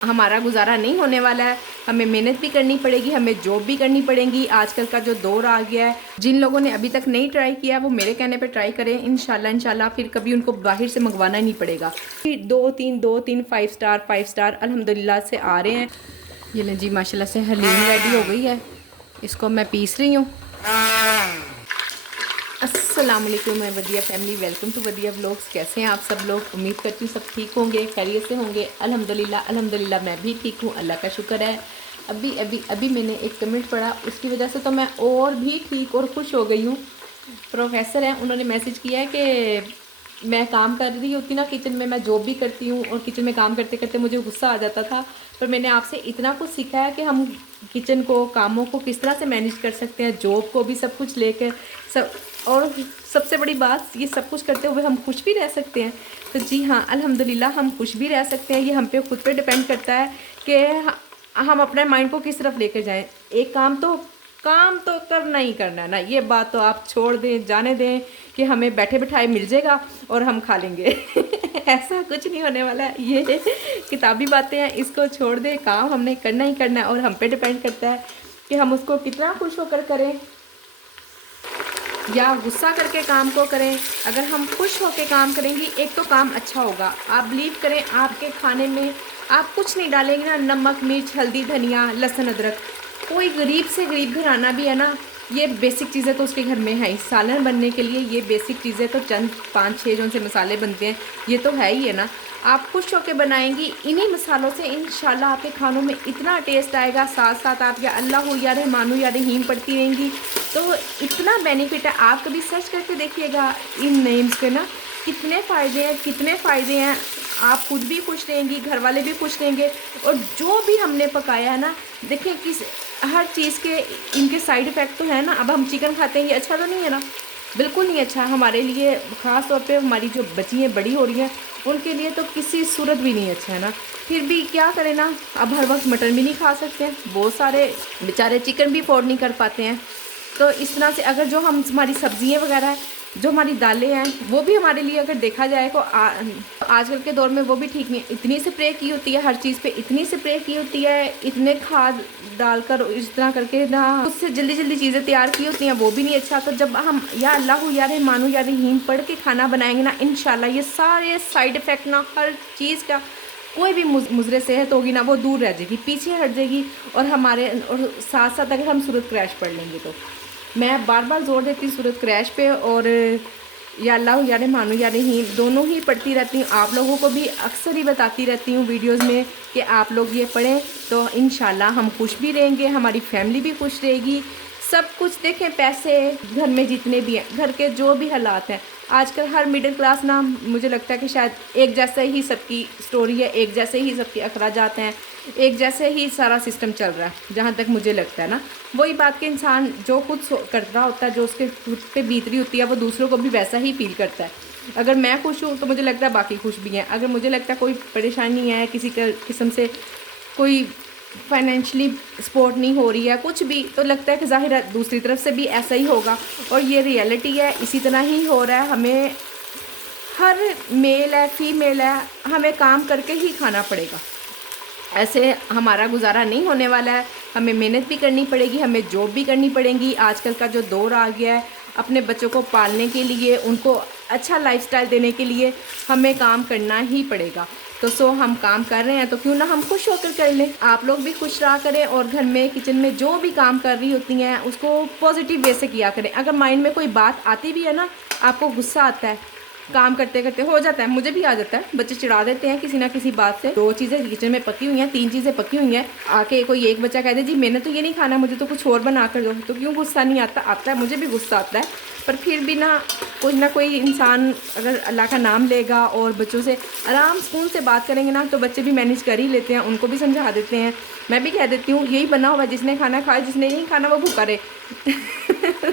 हमारा गुजारा नहीं होने वाला है, हमें मेहनत भी करनी पड़ेगी, हमें जॉब भी करनी पड़ेगी। आजकल का जो दौर आ गया है, जिन लोगों ने अभी तक नहीं ट्राई किया वो मेरे कहने पे ट्राई करें। इंशाल्लाह फिर कभी उनको बाहर से मंगवाना ही नहीं पड़ेगा। दो तीन 5 स्टार अल्हम्दुलिल्लाह से आ रहे हैं। ये लें जी, माशाल्लाह से हलीम रेडी हो गई है, इसको मैं पीस रही हूँ। अस्सलाम वालेकुम, मैं वदिया फैमिली, वेलकम टू वदिया व्लॉग्स। कैसे हैं आप सब लोग? उम्मीद करती हूँ सब ठीक होंगे, खैरियत से होंगे। अल्हम्दुलिल्लाह मैं भी ठीक हूँ, अल्लाह का शुक्र है। अभी मैंने एक कमेंट पढ़ा, उसकी वजह से तो मैं और भी ठीक और खुश हो गई हूँ। प्रोफेसर हैं, उन्होंने मैसेज किया है कि मैं काम कर रही होती ना किचन में, मैं जॉब भी करती हूँ और किचन में काम करते करते मुझे गुस्सा आ जाता था, पर मैंने आपसे इतना कुछ सीखा है कि हम किचन को, कामों को किस तरह से मैनेज कर सकते हैं, जॉब को भी सब कुछ लेकर सब, और सबसे बड़ी बात, ये सब कुछ करते हुए हम खुश भी रह सकते हैं। तो जी हाँ, अल्हम्दुलिल्लाह हम खुश भी रह सकते हैं। ये हम पे खुद पे डिपेंड करता है कि हम अपने माइंड को किस तरफ लेकर जाएं। एक काम तो करना ही करना है ना, ये बात तो आप छोड़ दें, जाने दें कि हमें बैठे बिठाए मिल जाएगा और हम खा लेंगे ऐसा कुछ नहीं होने वाला है। ये किताबी बातें हैं, इसको छोड़ दें। काम हमने करना ही करना है और हम पे डिपेंड करता है कि हम उसको कितना खुश होकर करें या गुस्सा करके काम को करें। अगर हम खुश होकर काम करेंगे, एक तो काम अच्छा होगा। आप बिलीव करें, आपके खाने में आप कुछ नहीं डालेंगे ना, नमक मिर्च हल्दी धनिया लहसुन अदरक, कोई गरीब से गरीब घराना भी है ना, ये बेसिक चीज़ें तो उसके घर में है ही। सालन बनने के लिए ये बेसिक चीज़ें तो चंद 5-6 जो से मसाले बनते हैं, ये तो है ही है ना। आप खुश होकर बनाएंगी इन्हीं मसालों से, इंशाल्लाह आपके खानों में इतना टेस्ट आएगा। साथ साथ आप या अल्लाह हो या रहमानो या रहीम पढ़ती रहेंगी तो इतना बेनिफिट है। आप कभी सर्च करके देखिएगा इन नेम्स के ना, कितने फ़ायदे हैं। आप खुद भी खुश रहेंगी, घर वाले भी खुश रहेंगे। और जो भी हमने पकाया है ना, देखें किस हर चीज़ के इनके साइड इफ़ेक्ट तो है ना। अब हम चिकन खाते हैं, ये अच्छा तो नहीं है ना, बिल्कुल नहीं अच्छा हमारे लिए। ख़ास तौर पे हमारी जो बच्ची हैं, बड़ी हो रही हैं, उनके लिए तो किसी सूरत भी नहीं अच्छा है ना। फिर भी क्या करें ना, अब हर वक्त मटन भी नहीं खा सकते हैं, बहुत सारे बेचारे चिकन भी अफोर्ड नहीं कर पाते हैं। तो इस तरह से अगर जो हम हमारी सब्जियां वगैरह हैं, जो हमारी दालें हैं, वो भी हमारे लिए अगर देखा जाए तो आजकल के दौर में वो भी ठीक नहीं है। इतनी स्प्रे की होती है हर चीज़ पे, इतनी स्प्रे की होती है, इतने खाद डालकर इस तरह करके ना उससे जल्दी जल्दी चीज़ें तैयार की होती हैं, वो भी नहीं अच्छा। तो जब हम या अल्लाह या रहमानो या रहीम पढ़ के खाना बनाएंगे ना, इंशाल्लाह ये सारे साइड इफ़ेक्ट ना, हर चीज़ का कोई भी मुज़रे सेहत होगी ना, वो दूर रह जाएगी, पीछे हट जाएगी। और साथ साथ अगर हम सूरत क्रैश पढ़ लेंगे तो मैं बार बार जोर देती हूँ सूरत क्रैश पे, और या अल्लाह या रहमानो या रहीम दोनों ही पढ़ती रहती हूँ। आप लोगों को भी अक्सर ही बताती रहती हूँ वीडियोस में कि आप लोग ये पढ़ें, तो इंशाल्लाह हम खुश भी रहेंगे, हमारी फैमिली भी खुश रहेगी। सब कुछ देखें, पैसे घर में जितने भी हैं, घर के जो भी हालात हैं, आजकल हर मिडिल क्लास ना, मुझे लगता है कि शायद एक जैसे ही सबकी स्टोरी है, एक जैसे ही सबके अखराजात हैं, एक जैसे ही सारा सिस्टम चल रहा है, जहाँ तक मुझे लगता है ना। वही बात कि इंसान जो खुद कर रहा होता है, जो उसके खुद पे बीत रही होती है, वो दूसरों को भी वैसा ही फील करता है। अगर मैं खुश हूँ तो मुझे लगता है बाकी खुश भी हैं। अगर मुझे लगता है कोई परेशानी है, किसी किस्म से कोई फाइनेंशियली सपोर्ट नहीं हो रही है, कुछ भी, तो लगता है कि ज़ाहिर है दूसरी तरफ से भी ऐसा ही होगा। और ये रियलिटी है, इसी तरह ही हो रहा है। हमें हर मेल है फीमेल है, हमें काम करके ही खाना पड़ेगा, ऐसे हमारा गुजारा नहीं होने वाला है। हमें मेहनत भी करनी पड़ेगी, हमें जॉब भी करनी पड़ेगी। आजकल का जो दौर आ गया है, अपने बच्चों को पालने के लिए, उनको अच्छा लाइफस्टाइल देने के लिए हमें काम करना ही पड़ेगा। तो हम काम कर रहे हैं तो क्यों ना हम खुश होकर कर लें। आप लोग भी खुश रहा करें और घर में किचन में जो भी काम कर रही होती हैं उसको पॉजिटिव वे से किया करें। अगर माइंड में कोई बात आती भी है ना, आपको गुस्सा आता है, काम करते करते हो जाता है, मुझे भी आ जाता है, बच्चे चिढ़ा देते हैं किसी ना किसी बात से। 2 चीज़ें किचन में पकी हुई हैं, 3 चीज़ें पकी हुई हैं, आके कोई एक बच्चा कह दे जी मैंने तो ये नहीं खाना, मुझे तो कुछ और बना कर दो, तो क्यों गुस्सा नहीं आता? आता है, मुझे भी गुस्सा आता है। पर फिर भी ना कोई इंसान अगर अल्लाह का नाम लेगा और बच्चों से आराम सुकून से बात करेंगे ना, तो बच्चे भी मैनेज कर ही लेते हैं, उनको भी समझा देते हैं। मैं भी कह देती हूँ यही बना हुआ, जिसने खाना खाए, जिसने नहीं खाना वो भूखा रहे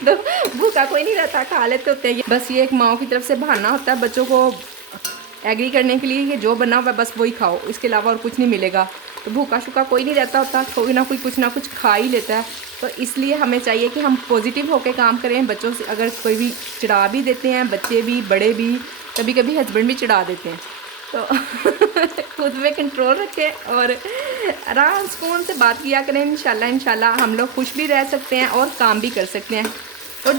तो भूखा कोई नहीं रहता, खा लेते होते हैं। बस ये एक माँ की तरफ से बहाना होता है बच्चों को एग्री करने के लिए कि जो बना हुआ बस वही खाओ, इसके अलावा और कुछ नहीं मिलेगा। तो भूखा शुका कोई नहीं रहता होता, कोई ना कोई कुछ ना कुछ खा ही लेता है। तो इसलिए हमें चाहिए कि हम पॉजिटिव होकर काम करें। बच्चों से अगर कोई भी चिढ़ा भी देते हैं, बच्चे भी बड़े भी, कभी कभी हस्बैंड भी चिढ़ा देते हैं, तो खुद में कंट्रोल रखें और आराम सुकून से बात किया करें। इंशाल्लाह हम लोग खुश भी रह सकते हैं और काम भी कर सकते हैं। और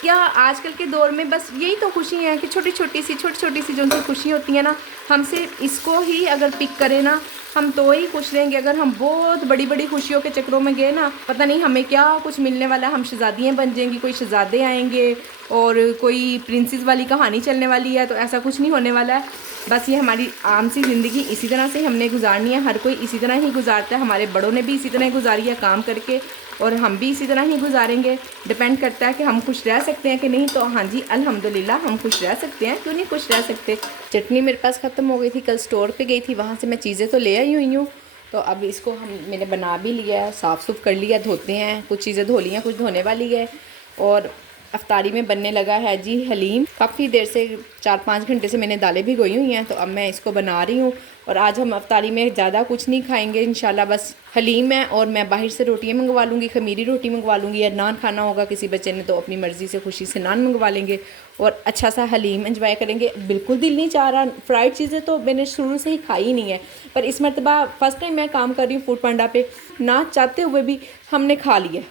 क्या आजकल के दौर में बस यही तो खुशी है कि छोटी छोटी सी जो उनकी खुशी होती है ना, हम सिर्फ इसको ही अगर पिक करें ना, हम तो ही खुश रहेंगे। अगर हम बहुत बड़ी बड़ी खुशियों के चक्रों में गए ना, पता नहीं हमें क्या कुछ मिलने वाला है। हम शहजादियाँ बन जाएंगी, कोई शहजादे आएंगे और कोई प्रिंसेस वाली कहानी चलने वाली है, तो ऐसा कुछ नहीं होने वाला है। बस ये हमारी आम सी ज़िंदगी इसी तरह से हमने गुजारनी है। हर कोई इसी तरह ही गुजारता है, हमारे बड़ों ने भी इसी तरह ही गुजारी है काम करके, और हम भी इसी तरह ही गुजारेंगे। डिपेंड करता है कि हम खुश रह सकते हैं कि नहीं। तो हाँ जी, अल्हम्दुलिल्लाह हम खुश रह सकते हैं, क्यों नहीं खुश रह सकते। चटनी मेरे पास ख़त्म हो गई थी, कल स्टोर पे गई थी, वहाँ से मैं चीज़ें तो ले आई हुई हूँ। तो अब इसको मैंने बना भी लिया है, साफ़ सुफ कर लिया, धोते हैं। कुछ चीज़ें धो ली हैं, कुछ धोने वाली है। और अफ्तारी में बनने लगा है जी हलीम। काफ़ी देर से 4-5 घंटे से मैंने दालें भिगोई हुई हैं, तो अब मैं इसको बना रही हूँ। और आज हम अफ्तारी में ज़्यादा कुछ नहीं खाएंगे इंशाल्लाह, बस हलीम है। और मैं बाहर से रोटियाँ मंगवा लूँगी, खमीरी रोटी मंगवा लूँगी, या नान खाना होगा किसी बच्चे ने तो अपनी मर्ज़ी से खुशी से नान मंगवा लेंगे और अच्छा सा हलीम एंजॉय करेंगे। बिल्कुल दिल नहीं चाह रहा, फ्राइड चीज़ें तो मैंने शुरू से ही खाई नहीं है, पर इस मरतबा फ़र्स्ट टाइम मैं काम कर रही हूँ फूड पांडा पे, ना चाहते हुए भी हमने खा लिया।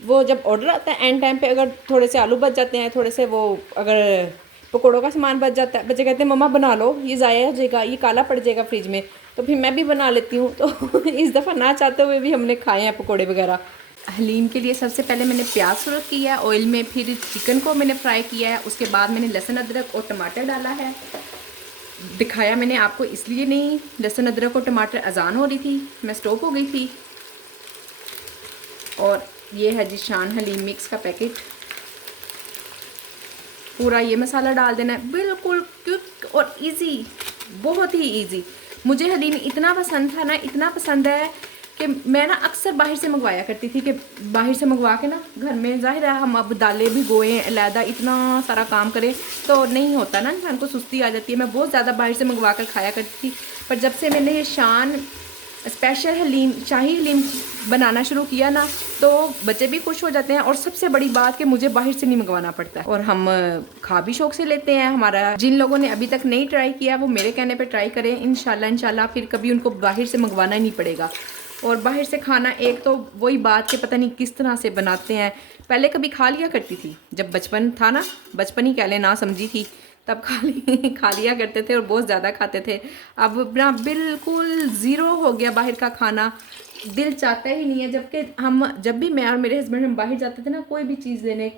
वो जब ऑर्डर आता है एंड टाइम पे, अगर थोड़े से आलू बच जाते हैं, थोड़े से वो अगर पकौड़ों का सामान बच जाता है, बच्चे कहते हैं मम्मा बना लो, ये ज़ाया हो जाएगा, ये काला पड़ जाएगा फ्रिज में, तो फिर मैं भी बना लेती हूँ। तो इस दफ़ा ना चाहते हुए भी हमने खाए हैं पकौड़े वगैरह। हलीम के लिए सबसे पहले मैंने प्याज सुरख किया है ऑयल में, फिर चिकन को मैंने फ्राई किया है, उसके बाद मैंने लहसुन अदरक और टमाटर डाला है। दिखाया मैंने आपको इसलिए नहीं, लहसुन अदरक और टमाटर अजान हो रही थी, मैं स्टॉप हो गई थी। और ये है जी शान हलीम मिक्स का पैकेट, पूरा ये मसाला डाल देना है। बिल्कुल क्विक और इजी, बहुत ही इजी। मुझे हलीम इतना पसंद था ना, इतना पसंद है कि मैं ना अक्सर बाहर से मंगवाया करती थी, कि बाहर से मंगवा के ना घर में, जाहिर है हम अब दालें भी गोएँ अलहदा, इतना सारा काम करें तो नहीं होता ना, इंसान को सुस्ती आ जाती है। मैं बहुत ज़्यादा बाहर से मंगवा कर खाया करती थी, पर जब से मैंने ये शान स्पेशल हलीम, शाही हलीम बनाना शुरू किया ना, तो बच्चे भी खुश हो जाते हैं। और सबसे बड़ी बात कि मुझे बाहर से नहीं मंगवाना पड़ता है, और हम खा भी शौक से लेते हैं। हमारा जिन लोगों ने अभी तक नहीं ट्राई किया वो मेरे कहने पे ट्राई करें, इंशाल्लाह फिर कभी उनको बाहर से मंगवाना ही नहीं पड़ेगा। और बाहर से खाना, एक तो वही बात कि पता नहीं किस तरह से बनाते हैं। पहले कभी खा लिया करती थी जब बचपन था ना, बचपन ही कह लें, ना समझी थी, तब खा लिया करते थे और बहुत ज़्यादा खाते थे। अब ना बिल्कुल ज़ीरो हो गया बाहर का खाना, दिल चाहता ही नहीं है। जबकि हम जब भी मैं और मेरे हस्बैंड हम बाहर जाते थे ना, कोई भी चीज़ लेने,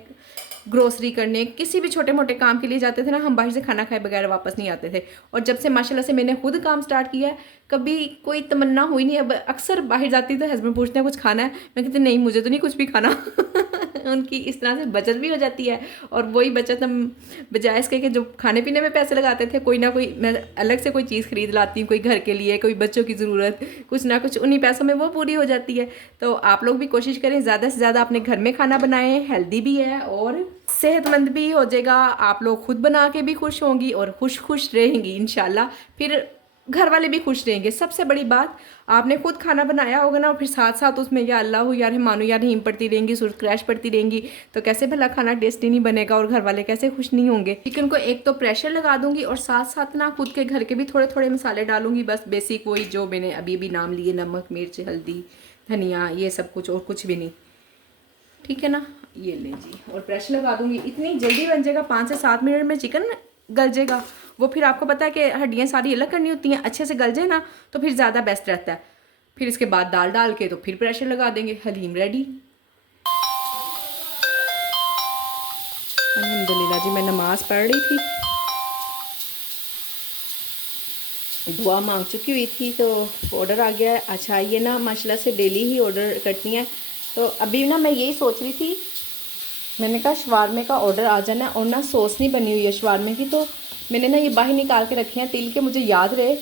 ग्रोसरी करने, किसी भी छोटे मोटे काम के लिए जाते थे ना, हम बाहर से खाना खाए बगैर वापस नहीं आते थे। और जब से माशाल्लाह से मैंने खुद काम स्टार्ट किया है, कभी कोई तमन्ना हुई नहीं। अब अक्सर बाहर जाती तो हस्बैंड पूछते हैं कुछ खाना है, मैं कहती नहीं मुझे तो नहीं कुछ भी खाना। उनकी इस तरह से बचत भी हो जाती है, और वही बचत हम बजाय इसके कि जो खाने पीने में पैसे लगाते थे, कोई ना कोई मैं अलग से कोई चीज़ खरीद लाती हूँ, कोई घर के लिए, कोई बच्चों की ज़रूरत, कुछ ना कुछ उन्हीं पैसों में वो पूरी हो जाती है। तो आप लोग भी कोशिश करें ज़्यादा से ज़्यादा अपने घर में खाना बनाएं, हेल्दी भी है और सेहतमंद भी हो जाएगा। आप लोग खुद बना के भी खुश होंगी और खुश रहेंगी इंशाल्लाह, फिर घर वाले भी खुश रहेंगे। सबसे बड़ी बात, आपने खुद खाना बनाया होगा ना, और फिर साथ साथ उसमें या अल्लाह हो या रहमानो या रहीम पड़ती रहेंगी, सूरत क्रैश पड़ती रहेंगी, तो कैसे भला खाना टेस्टी नहीं बनेगा और घर वाले कैसे खुश नहीं होंगे। चिकन को एक तो प्रेशर लगा दूंगी और साथ साथ ना खुद के घर के भी थोड़े थोड़े मसाले डालूंगी, बस बेसिक वही जो मैंने अभी भी नाम लिए, नमक, मिर्च, हल्दी, धनिया, ये सब कुछ, और कुछ भी नहीं। ठीक है ना, ये ले जी, और प्रेशर लगा दूंगी। इतनी जल्दी बन जाएगा, 5 से 7 मिनट में चिकन गल जाएगा। वो फिर आपको पता है कि हड्डियाँ सारी अलग करनी होती हैं, अच्छे से गल जाए ना तो फिर ज़्यादा बेस्ट रहता है। फिर इसके बाद दाल डाल के तो फिर प्रेशर लगा देंगे, हलीम रेडी। अल्हम्दुलिल्लाह जी, मैं नमाज़ पढ़ रही थी, दुआ मांग चुकी हुई थी, तो ऑर्डर आ गया। अच्छा, ये ना माशाल्लाह से डेली ही ऑर्डर करती हैं, तो अभी ना मैं यही सोच रही थी, मैंने कहा शवारमे का ऑर्डर आ जाना, और ना सॉस नहीं बनी हुई है शवारमे की, तो मैंने ना ये बाहर निकाल के रखी हैं तिल के, मुझे याद रहे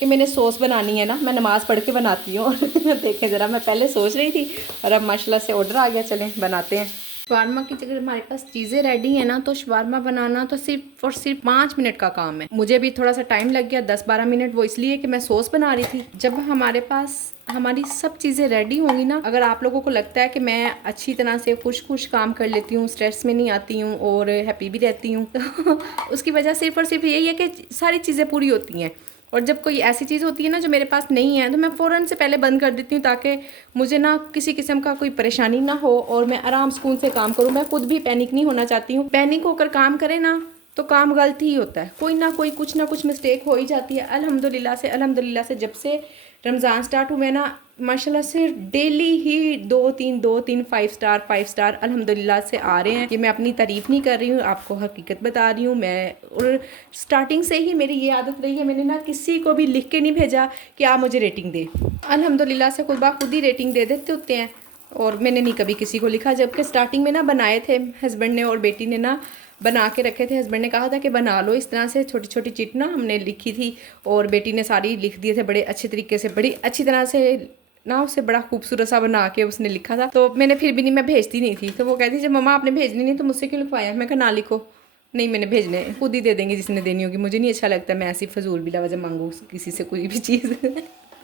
कि मैंने सॉस बनानी है ना, मैं नमाज़ पढ़ के बनाती हूँ। देखें ज़रा, मैं पहले सोच रही थी और अब माशाल्लाह से ऑर्डर आ गया, चलें बनाते हैं। शवारमा की अगर हमारे पास चीज़ें रेडी हैं ना, तो शवारमा बनाना तो सिर्फ और सिर्फ 5 मिनट का काम है। मुझे भी थोड़ा सा टाइम लग गया, 10-12 मिनट, वो इसलिए कि मैं सॉस बना रही थी। जब हमारे पास हमारी सब चीज़ें रेडी होंगी ना, अगर आप लोगों को लगता है कि मैं अच्छी तरह से खुश काम कर लेती हूँ, स्ट्रेस में नहीं आती हूँ और हैप्पी भी रहती हूँ, तो उसकी वजह सिर्फ और सिर्फ यही है कि सारी चीज़ें पूरी होती हैं। और जब कोई ऐसी चीज़ होती है ना जो मेरे पास नहीं है, तो मैं फ़ौरन से पहले बंद कर देती हूँ, ताकि मुझे ना किसी किस्म का कोई परेशानी ना हो और मैं आराम सुकून से काम करूँ। मैं खुद भी पैनिक नहीं होना चाहती हूँ। पैनिक होकर काम करें ना तो काम गलत ही होता है, कोई ना कोई कुछ ना कुछ मिस्टेक हो ही जाती है। अल्हम्दुलिल्लाह से जब से रमज़ान स्टार्ट हुए ना, माशाल्लाह से डेली ही दो तीन 5 स्टार अल्हम्दुलिल्लाह से आ रहे हैं। ये मैं अपनी तारीफ़ नहीं कर रही हूँ, आपको हकीकत बता रही हूँ मैं। और स्टार्टिंग से ही मेरी ये आदत रही है, मैंने ना किसी को भी लिख के नहीं भेजा कि आप मुझे रेटिंग दे। अल्हम्दुलिल्लाह से खुद ब खुद ही रेटिंग दे देते होते हैं, और मैंने नहीं कभी किसी को लिखा। जबकि स्टार्टिंग में ना बनाए थे हस्बैंड ने और बेटी ने ना बना के रखे थे। हस्बैंड ने कहा था कि बना लो इस तरह से, छोटी छोटी चिट ना हमने लिखी थी, और बेटी ने सारी लिख दिए थे बड़े अच्छे तरीके से, बड़ी अच्छी तरह से ना, उसे बड़ा खूबसूरत सा बना के उसने लिखा था। तो मैंने फिर भी नहीं, मैं भेजती नहीं थी। तो वो कहती जब मम्मा आपने भेजनी नहीं तो मुझसे क्यों लिखवाया। मैं कहा ना लिखो, नहीं मैंने भेजने, खुद ही दे देंगे जिसने देनी होगी, मुझे नहीं अच्छा लगता मैं ऐसी फजूल बिला वजह मांगूँ किसी से कोई भी चीज़।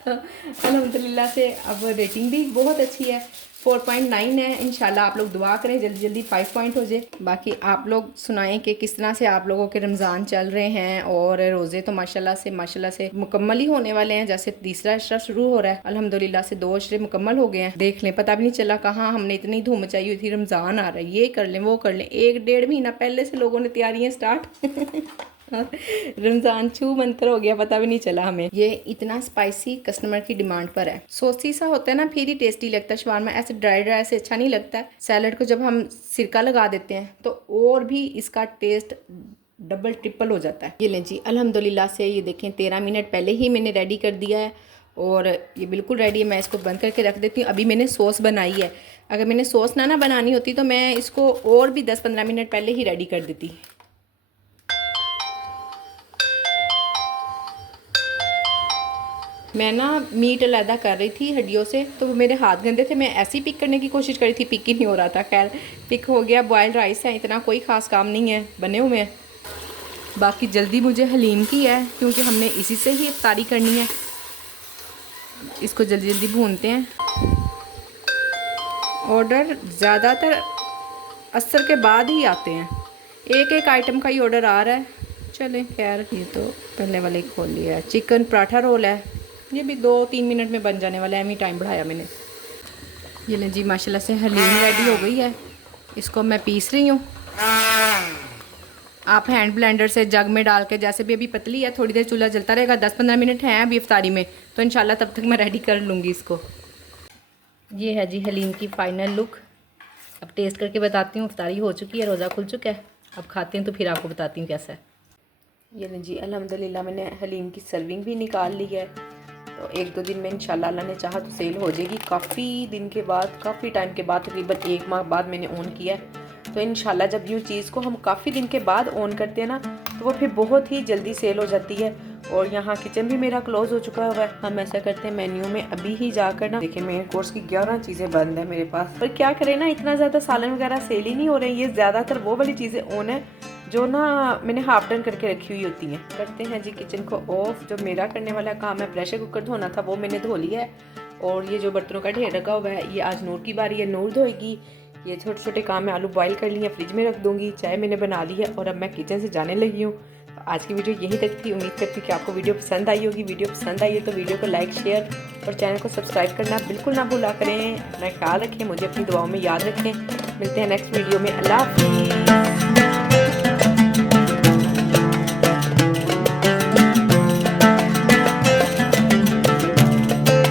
अल्हम्दुलिल्लाह से अब रेटिंग भी बहुत अच्छी है, 4.9 है। इंशाल्लाह आप लोग दुआ करें जल्दी जल्दी 5 पॉइंट हो जाए। बाकी आप लोग सुनाएं कि किस तरह से आप लोगों के रमज़ान चल रहे हैं, और रोज़े तो माशाल्लाह से मुकम्मल ही होने वाले हैं। जैसे तीसरा अशरा शुरू हो रहा है, अल्हम्दुलिल्लाह से 2 अशरे मुकम्मल हो गए हैं। देख लें, पता भी नहीं चला कहाँ हमने इतनी धूम मचाई हुई थी, रमज़ान आ रहा है, ये कर लें वो कर लें। 1-1.5 महीना पहले से लोगों ने तैयारियाँ स्टार्ट। रमज़ान छू मंतर हो गया, पता भी नहीं चला हमें। ये इतना स्पाइसी कस्टमर की डिमांड पर है। सॉसी सा होता है ना, फिर ही टेस्टी लगता है शवारमा, ऐसे ड्राई से अच्छा नहीं लगता है। सैलड को जब हम सिरका लगा देते हैं तो और भी इसका टेस्ट डबल ट्रिपल हो जाता है। ये लें जी, अल्हम्दुलिल्लाह से ये देखें 13 मिनट पहले ही मैंने रेडी कर दिया है, और ये बिल्कुल रेडी है। मैं इसको बंद करके रख देती हूँ। अभी मैंने सॉस बनाई है, अगर मैंने सॉस ना बनानी होती तो मैं इसको और भी 10-15 मिनट पहले ही रेडी कर देती। मैं ना मीट अलहदा कर रही थी हड्डियों से, तो मेरे हाथ गंदे थे, मैं ऐसे ही पिक करने की कोशिश करी थी, पिक ही नहीं हो रहा था। खैर पिक हो गया। बॉयल राइस है, इतना कोई ख़ास काम नहीं है, बने हुए हैं। बाकी जल्दी मुझे हलीम की है, क्योंकि हमने इसी से ही इफ्तारी करनी है। इसको जल्दी जल्दी भूनते हैं। ऑर्डर ज़्यादातर असर के बाद ही आते हैं, एक एक आइटम का ही ऑर्डर आ रहा है। चलें खैर, ये तो पहले वाले ही खोल लिया है। चिकन पराठा रोल है, ये भी 2-3 मिनट में बन जाने वाला है, एमी टाइम बढ़ाया मैंने। ये लें जी, माशाल्लाह से हलीम रेडी हो गई है, इसको मैं पीस रही हूँ। आप हैंड ब्लेंडर से जग में डाल के, जैसे भी अभी पतली है, थोड़ी देर चूल्हा जलता रहेगा। 10-15 मिनट हैं अभी इफ्तारी में, तो इंशाल्लाह तब तक मैं रेडी कर लूँगी इसको। ये है जी हलीम की फ़ाइनल लुक। अब टेस्ट करके बताती हूँ। इफ्तारी हो चुकी है, रोज़ा खुल चुका है, अब खाते हैं तो फिर आपको बताती हूँ कैसा है। ये लें जी, अल्हम्दुलिल्लाह मैंने हलीम की सर्विंग भी निकाल ली है। तो 1-2 दिन में इंशाल्लाह अल्लाह ने चाहा तो सेल हो जाएगी। काफ़ी दिन के बाद, काफ़ी टाइम के बाद, तकरीबन 1 माह बाद मैंने ऑन किया है। तो इंशाल्लाह जब यूँ चीज़ को हम काफ़ी दिन के बाद ऑन करते हैं ना, तो वो फिर बहुत ही जल्दी सेल हो जाती है। और यहाँ किचन भी मेरा क्लोज़ हो चुका हुआ है। हम ऐसा करते हैं, मेन्यू में अभी ही जाकर ना देखिए, मेन कोर्स की 11 चीज़ें बंद है मेरे पास। पर क्या करें ना, इतना ज़्यादा सालन वगैरह सेल ही नहीं हो रहे हैं। ये ज़्यादातर वो वाली चीज़ें ऑन है जो ना मैंने हाफ डन करके रखी हुई होती हैं। करते हैं जी किचन को ऑफ। जो मेरा करने वाला काम है, प्रेशर कुकर धोना था, वो मैंने धो लिया है। और ये जो बर्तनों का ढेर रखा हुआ है, ये आज नूर की बारी है, नूर धोएगी। ये छोटे छोटे काम है, आलू बॉईल कर लिए, फ्रिज में रख दूँगी। चाय मैंने बना ली है और अब मैं किचन से जाने लगी हूँ। तो आज की वीडियो यहीं तक थी। उम्मीद करती हूँ कि आपको वीडियो पसंद आई होगी। वीडियो पसंद आई है तो वीडियो को लाइक, शेयर और चैनल को सब्सक्राइब करना बिल्कुल ना भूला करें। अपना ख्याल रखें, मुझे अपनी दुआओं में याद रखें। मिलते हैं नेक्स्ट वीडियो में। अल्लाह हाफ़िज़।